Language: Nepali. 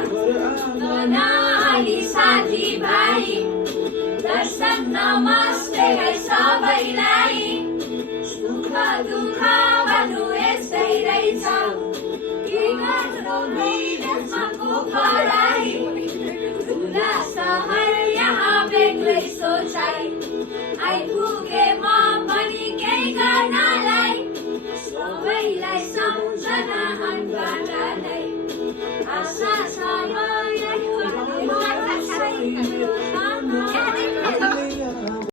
अनि साथीभाइ दर्शन नमस्ते है सबैलाई सुख दुःख भन्नु यस्तै रहेछ के गर्नु विदेशमा को पढाइ ठुला सहर यहाँ बेग्लै सोचाइ आइपुगे म पनि केही गर्नलाई सबैलाई सम्झना अनबाट नै आशा छ